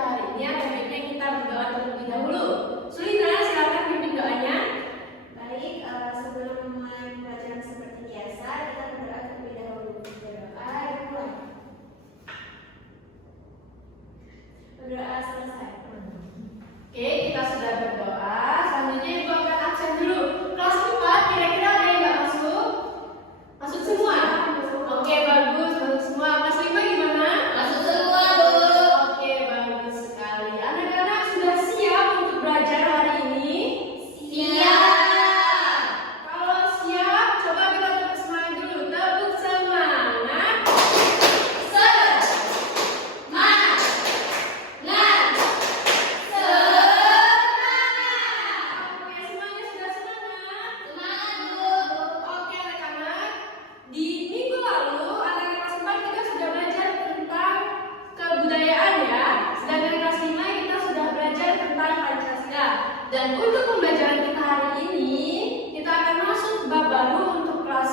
hari ini ada baiknya kita berdoa terlebih dahulu. Sulina, silakan pimpin doanya. Baik, sebelum memulai pembelajaran seperti biasa, kita berdoa terlebih dahulu. Berdoa dimulai. Berdoa selesai. Oke, kita sudah berdoa. Selanjutnya Ibu akan absen dulu. Kelas 4, kira-kira ada yang nggak masuk? Masuk semua? Oke, bagus, masuk semua. Kelas 5 gimana? Masuk semua, Bu. Oke, bagus sekali. Anak-anak sudah siap untuk belajar hari ini? Siap. Kalau siap, coba kita tepuk semangat dulu. Tepuk semangat. Semangat. Oke, semuanya sudah semangat? Semangat, Bu. Oke, anak-anak. Di minggu lalu, anak-anak kelas 4 kita sudah belajar tentang kebudayaan ya. Sedangkan kelas 5 kita sudah belajar tentang Pancasila. Dan untuk pembelajaran kita hari ini, kita akan masuk bab baru untuk kelas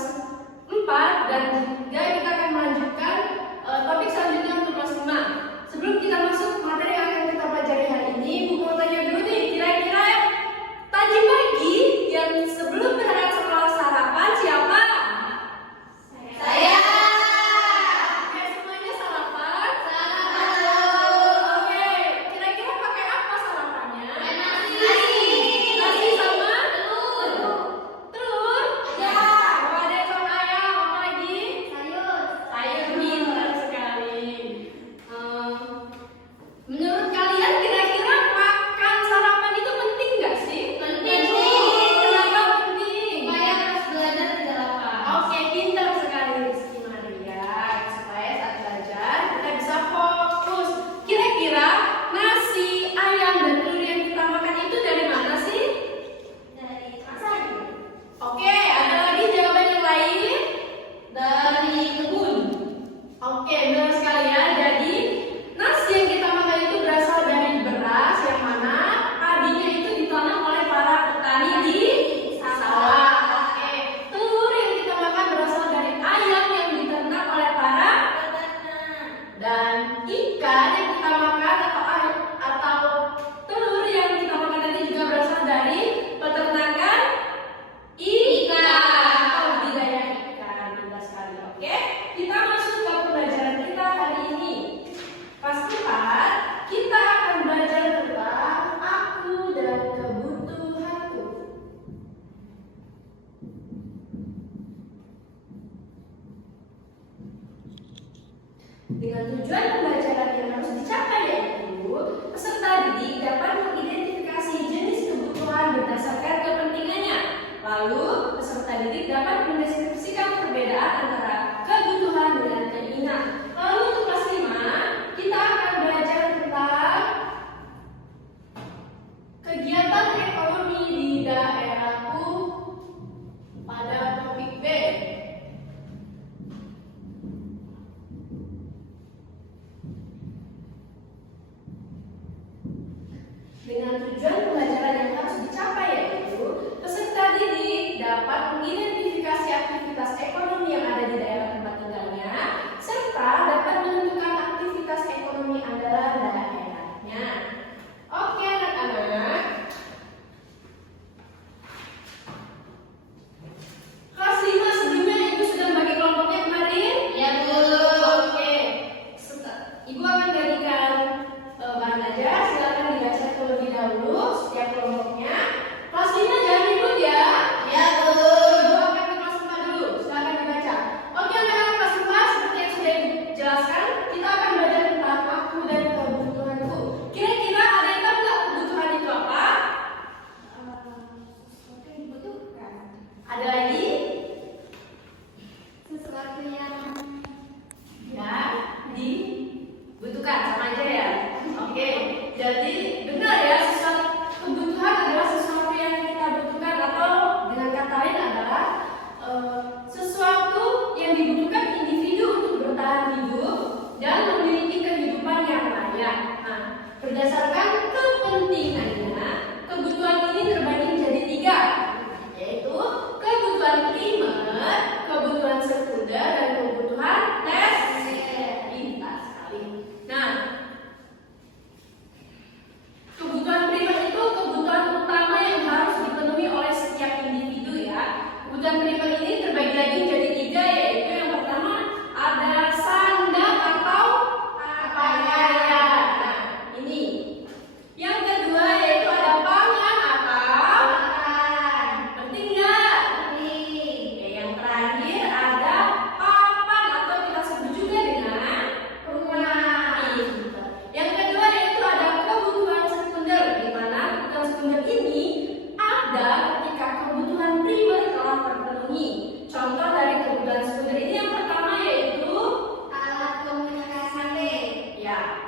4 dan juga kita akan melanjutkan topik selanjutnya untuk kelas 5. Sebelum kita masuk materi yang akan kita pelajari hari ini, Bu mau tanya dulu nih, kira-kira tadi pagi yang sebelum berangkat sekolah sarapan siapa? Saya. Oke, semuanya sarapan? Sarapan, Bu. Oke, kira-kira pakai apa sarapannya? Nasi. Nasi sama? Telur. Telur? Ya. Oh, ada sama ayam, apa lagi? Sayur. Sayur, pintar sekali. Menurut kalian kira-kira makan sarapan itu penting nggak sih? Penting. Kenapa penting? Supaya terus belajar tidak lupa. Oke, pintar sekali Rizky Maria. Supaya saat belajar kita bisa fokus. Kira-kira nasi, ayam, dan telur yang kita makan itu dari mana sih? Dari pasar. Oke, ada lagi jawaban yang lain? Dari kebun. Oke, benar sekali ya. Jadi nasi yang kita makan itu berasal dari beras yang mana padinya itu ditanam oleh para petani di sawah. Oke, telur yang kita makan berasal dari ayam yang diternak oleh para Peternak. dan ikan yang kita makan atau telur yang kita makan tadi juga berasal dari peternakan ikan atau budidaya ikan. Indah sekali. Oke, kita masuk ke pembelajaran kita hari ini. Pas 4, kita akan belajar tentang aku dan kebutuhanku. Dengan tujuan pembelajaran yang harus dicapai yaitu peserta didik dapat mengidentifikasi jenis kebutuhan berdasarkan kepentingannya. Lalu peserta didik dapat mendeskripsikan perbedaan antara kebutuhan dengan keinginan. Lalu untuk kelas 5, kita akan belajar tentang kegiatan ekonomi di daerahku pada topik B. Dengan tujuan pembelajaran yang harus dicapai yaitu peserta didik dapat mengidentifikasi aktivitas ekonomi yang ada di daerah tempat tinggalnya serta dapat menentukan aktivitas ekonomi andalan daerahnya. Oke anak-anak. Kelas 5 sebelumnya Ibu sudah bagi kelompoknya kemarin? Ya, Bu. Oke. Ibu akan bagikan bahan aja, silakan dibaca terlebih dahulu setiap kelompoknya. Kelas 5 jangan ribut ya. Ya, Bu. Ibu akan ke kelas 4 dulu, silakan dibaca. Oke anak-anak kelas 4, seperti yang sudah Ibu jelaskan, kita akan belajar tentang aku dan kebutuhanku. Kira-kira ada yang tahu nggak kebutuhan itu apa? Sesuatu yang dibutuhkan. Ada lagi? Sesuatu yang Ya, dibutuhkan sama aja ya. Oke, jadi benar ya, kebutuhan adalah sesuatu yang kita butuhkan atau dengan kata lain adalah sesuatu yang dibutuhkan individu untuk bertahan hidup dan memiliki kehidupan yang layak. Nah, berdasarkan kepentingannya, kebutuhan ini terbagi menjadi 3, yaitu kebutuhan primer, kebutuhan sekunder, dan kebutuhan tersier. Pintar sekali. Nah,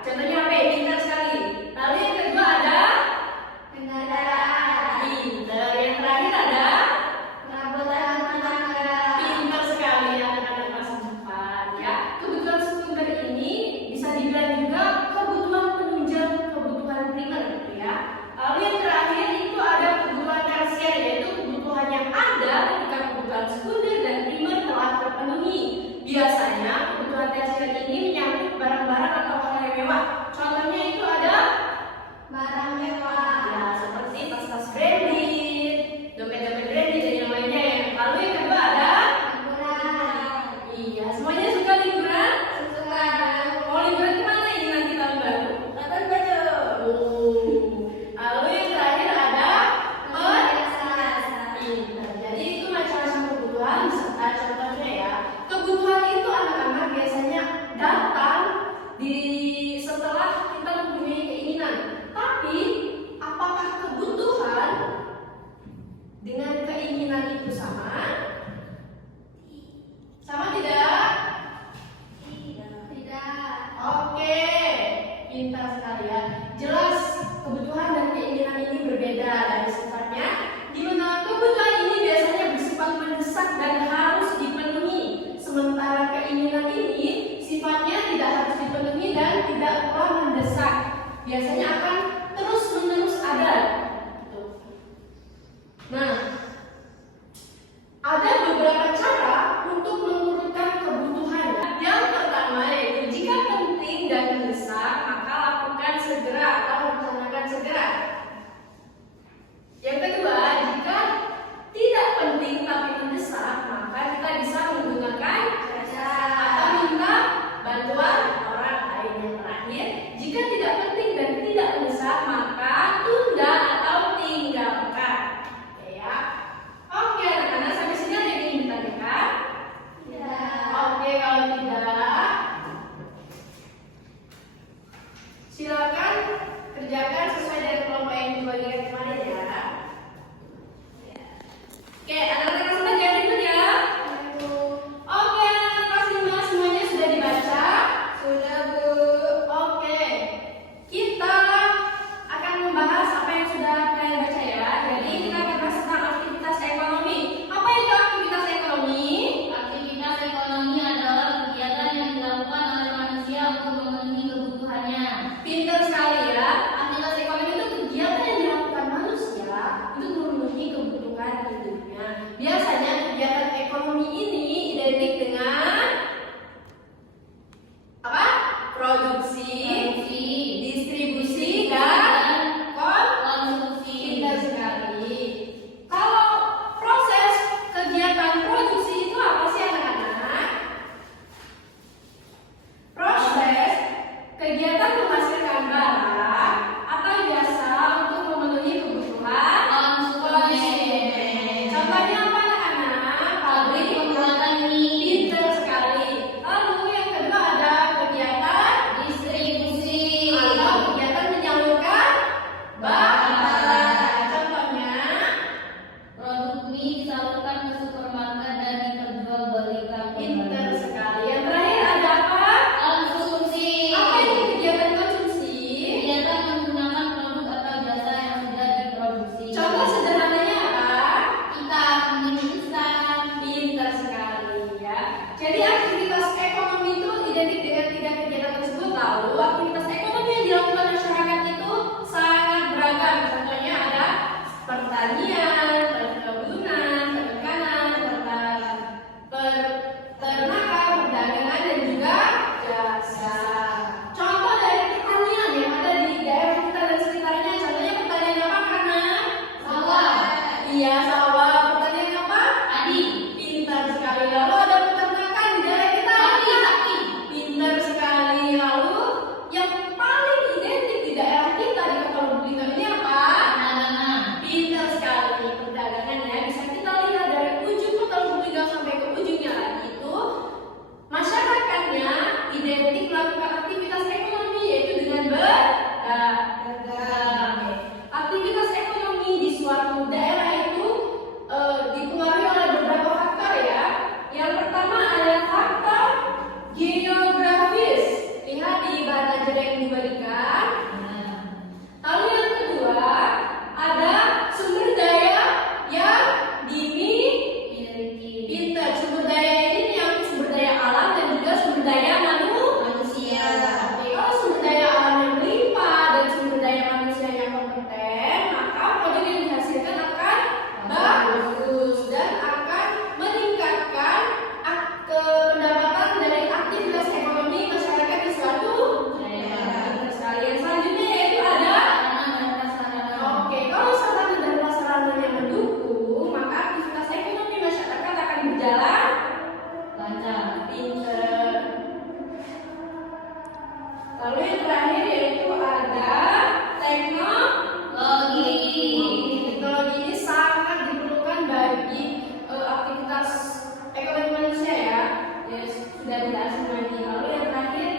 Contohnya apa? Pintar sekali. Lalu yang kedua ada kendaraan, pintar. Yang terakhir ada perabotan rumah tangga, pintar sekali anak-anak kelas 4 ya. Kebutuhan sekunder ini bisa dibilang juga kebutuhan penunjang kebutuhan primer gitu ya. Lalu yang terakhir itu ada kebutuhan tersier, yaitu kebutuhan yang ada ketika kebutuhan sekunder dan primer telah terpenuhi. Biasanya kebutuhan tersier ini menyangkut barang-barang atau hal yang mewah. Contohnya itu ada barang mewah, ya seperti tas-tas branded, dompet-dompet branded dan yang lainnya ya. Lalu yang kedua ada liburan, iya, semuanya suka liburan? suka Mau liburan kemana ini nanti tahun baru? nonton baju, Lalu yang terakhir ada perhiasan. pintar. Jadi itu macam-macam kebutuhan serta contohnya ya. Kebutuhan itu anak-anak biasanya datang di setelah kita mempunyai keinginan. Tapi apakah kebutuhan dengan keinginan itu sama? Sama tidak? Tidak. Oke, pintar sekali ya. Jelas kebutuhan dan keinginan ini berbeda dari sifatnya, di mana kebutuhan ini biasanya bersifat mendesak dan harus dipenuhi, sementara keinginan ini sifatnya tidak harus dipenuhi dan tidaklah mendesak. Biasanya akan terus-menerus ada. Gitu. Nah, ada beberapa cara untuk mengurutkan kebutuhan. Yang pertama yaitu jika penting dan mendesak, maka lakukan segera atau rencanakan segera. Yang kedua, jika tidak penting tapi mendesak, maka kita bisa menggunakan atau minta bantuan orang lain. Yang terakhir, jika tidak penting dan tidak mendesak, maka tunda atau tinggalkan. Oke ya. Oke, anak-anak sampai sini ada yang ingin ditanyakan? Tidak. Oke, kalau tidak, silakan kerjakan sesuai dengan kelompok yang dibagikan kemarin ya. Oke, anak-anak kelas 4 jangan ribut ya. Oke, anak-anak kelas 5 semuanya sudah dibaca? Sudah, Bu. Oke, kita akan membahas apa yang sudah kalian baca ya. Jadi kita akan bahas tentang aktivitas ekonomi. Apa itu aktivitas ekonomi? Aktivitas ekonomi adalah kegiatan yang dilakukan oleh manusia untuk memenuhi kebutuhannya. Pintar sekali ya. Aktivitas ekonomi itu kegiatan yang dilakukan manusia untuk memenuhi kebutuhan hidupnya. Biasanya kegiatan ekonomi ini identik dengan apa? Produksi, distribusi, dan konsumsi. pintar sekali. Kalau proses kegiatan produksi itu apa sih anak-anak? Proses kegiatan menghasilkan barang belajar yang diberikan. Ya. Lalu yang kedua, ada sumber daya yang Dimiliki. pintar. Sumber daya ini yang sumber daya alam dan juga sumber daya Manusia. Oke, kalau sumber daya alam yang melimpah dan sumber daya manusia yang kompeten, maka produk yang dihasilkan akan bagus dan akan meningkatkan pendapatan dari aktivitas ekonomi masyarakat di suatu daerah. Sekalian selanjutnya yaitu ada. Oke, kalau sarana dan prasarana yang mendukung, maka aktivitas ekonomi masyarakat akan berjalan Lancar. pinter. Lalu yang terakhir yaitu ada teknologi. Teknologi ini sangat diperlukan bagi aktivitas ekonomi manusia ya. Ya sudah dijelasin lagi. Lalu yang terakhir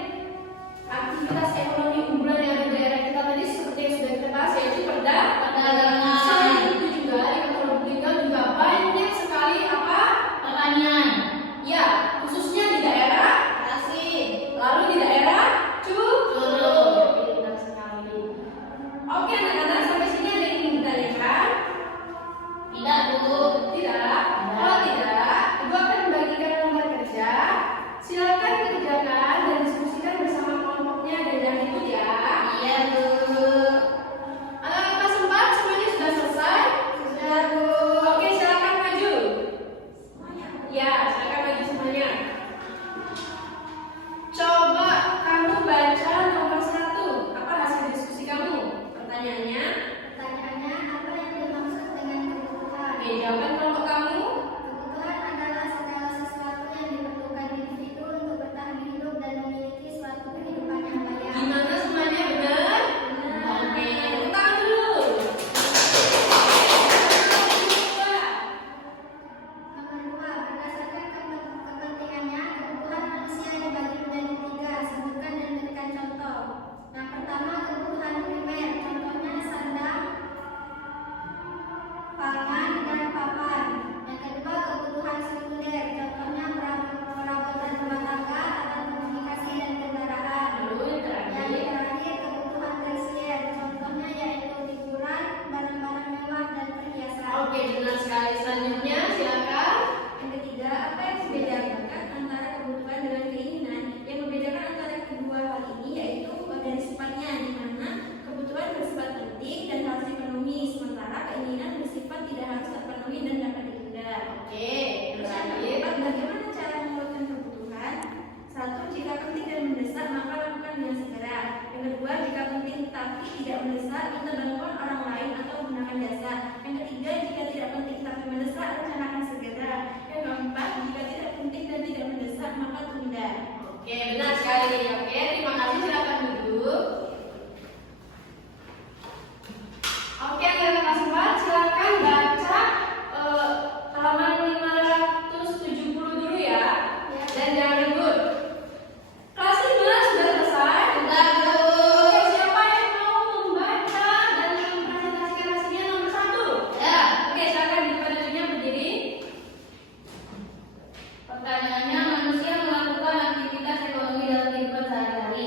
aktivitas ekonomi unggulan yang ada di daerah kita tadi seperti yang sudah kita bahas yaitu Perdagangan. Selain itu juga di Kota Lubuk Linggau juga banyak sekali apa? Pertanian. Ya, khususnya di daerah Tasik. lalu di daerah Curug. Pintar sekali. Oke anak-anak, sampai sini ada yang ingin ditanyakan? Tidak, Bu. Tidak? Kalau tidak, Ibu akan membagikan lembar kerja. Silakan kerjakan dan diskusikan bersama kelompoknya dan jangan ikut ya. Iya, Bu. Anak-anak kelas 4 semuanya sudah selesai? Sudah, Bu. Oke, silakan maju. Semuanya. Ya, silakan maju semuanya. Coba kamu baca nomor 1. Apa hasil diskusi kamu? Pertanyaannya. Pertanyaannya, apa yang dimaksud dengan kebutuhan? Oke, jawaban kelompok kamu. Kebutuhan adalah segala sesuatu yang diperlukan individu untuk bertahan hidup dan memiliki suatu kehidupan yang layak. Gimana semuanya benar? Oke, tepuk tangan dulu. Nomor 2, berdasarkan kepentingannya, kebutuhan manusia dibagi menjadi 3. Sebutkan dan berikan contoh. Yang pertama, kebutuhan primer, contohnya sandang, pangan, dan papan. Yang kedua, kebutuhan sekunder, contohnya perabotan rumah tangga, alat komunikasi, dan kendaraan. Lalu yang Yang terakhir. terakhir, kebutuhan tersier, contohnya yaitu hiburan, barang-barang mewah, dan perhiasan. Oke, benar sekali. Selanjutnya silakan. Yang ketiga, apa yang membedakan antara kebutuhan dengan keinginan? Yang membedakan antara kedua hal ini yaitu dari sifatnya, di mana kebutuhan bersifat penting dan harus dipenuhi, sementara keinginan bersifat tidak harus terpenuhi dan dapat ditunda. Oke, Terus yang terakhir. keempat, bagaimana cara memutuskan kebutuhan? 1. Jika penting dan mendesak, maka lakukan dengan segera. Yang kedua, jika penting tapi tidak mendesak, minta bantuan orang lain atau gunakan jasa. Yang ketiga, jika tidak penting tapi mendesak, rencanakan segera. Yang keempat, jika tidak penting dan tidak mendesak, maka tunda. Oke, benar sekali. Oke, terima kasih. Silakan duduk. Oke, anak-anak kelas 4, silakan baca halaman 570 dulu ya. Dan jangan ribut. Kelas 5 sudah selesai? Sudah, Bu. Oke, siapa yang mau membaca dan mempresentasikan hasilnya nomor 1? Ya. Oke, silakan dibuka bajunya berdiri. Pertanyaannya, manusia melakukan aktivitas ekonomi dalam kehidupan sehari-hari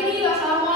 akhiri. Wassalamualaikum